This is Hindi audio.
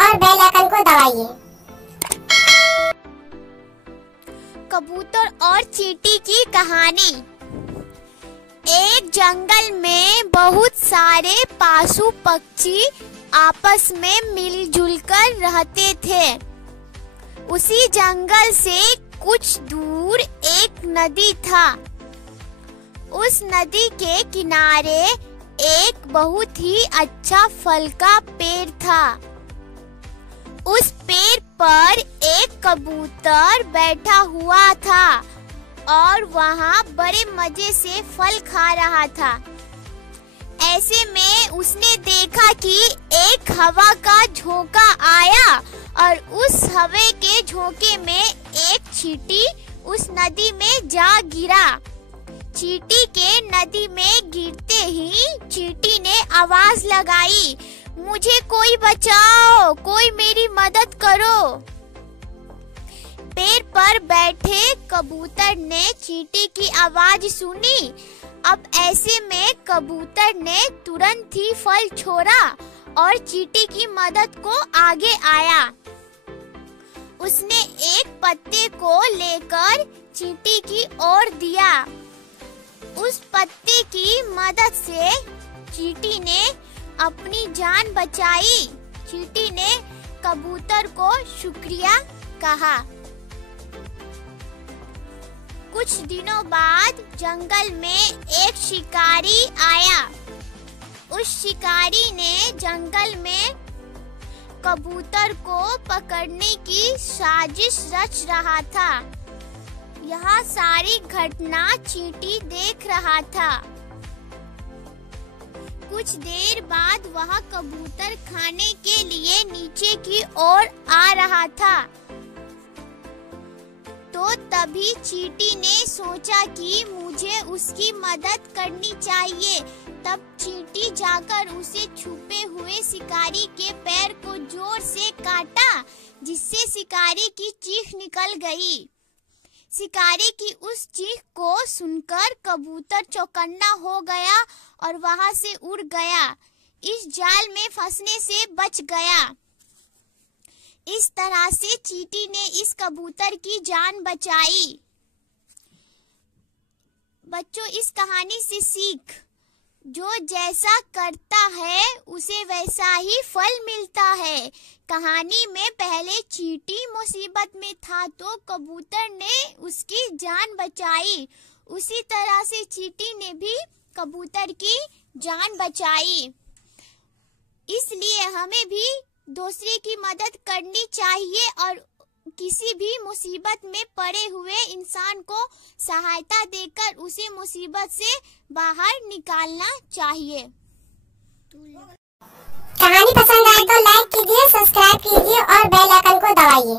और बेल आइकन को दबाइए। कबूतर और चींटी की कहानी। एक जंगल में बहुत सारे पशु पक्षी आपस में मिलजुल कर रहते थे। उसी जंगल से कुछ दूर एक नदी था। उस नदी के किनारे एक बहुत ही अच्छा फल का पेड़ था। उस पेड़ पर एक कबूतर बैठा हुआ था और वहाँ बड़े मजे से फल खा रहा था। ऐसे में उसने देखा कि एक हवा का झोंका आया और उस हवा के झोंके में एक चींटी उस नदी में जा गिरा। चींटी के नदी में गिरते ही चींटी ने आवाज लगाई, मुझे कोई बचाओ, कोई मेरी मदद करो। पेड़ पर बैठे कबूतर ने चींटी की आवाज सुनी। अब ऐसे में कबूतर ने तुरंत ही फल छोड़ा और चींटी की मदद को आगे आया। उसने एक पत्ते को लेकर चींटी की ओर दिया। उस पत्ते की मदद से चींटी ने अपनी जान बचाई। चींटी ने कबूतर को शुक्रिया कहा। कुछ दिनों बाद जंगल में एक शिकारी आया। उस शिकारी ने जंगल में कबूतर को पकड़ने की साजिश रच रहा था। यह सारी घटना चींटी देख रहा था। कुछ देर बाद वह कबूतर खाने के लिए नीचे की ओर आ रहा था। तो तभी चींटी ने सोचा कि मुझे उसकी मदद करनी चाहिए। तब चींटी जाकर उसे छुपे हुए शिकारी के पैर को जोर से काटा, जिससे शिकारी की चीख निकल गई। शिकारी की उस चीख को सुनकर कबूतर चौकन्ना हो गया और वहां से उड़ गया। इस जाल में फंसने से बच गया। इस तरह से चींटी ने इस कबूतर की जान बचाई। बच्चों, इस कहानी से सीख, जो जैसा करता है उसे वैसा ही फल मिलता है। कहानी में पहले चींटी मुसीबत में था तो कबूतर ने उसकी जान बचाई। उसी तरह से चींटी ने भी कबूतर की जान बचाई। इसलिए हमें भी दूसरे की मदद करनी चाहिए और किसी भी मुसीबत में पड़े हुए इंसान को सहायता देकर उसे मुसीबत से बाहर निकालना चाहिए। कहानी पसंद आए तो लाइक कीजिए, सब्सक्राइब कीजिए और बेल आइकन को दबाइए।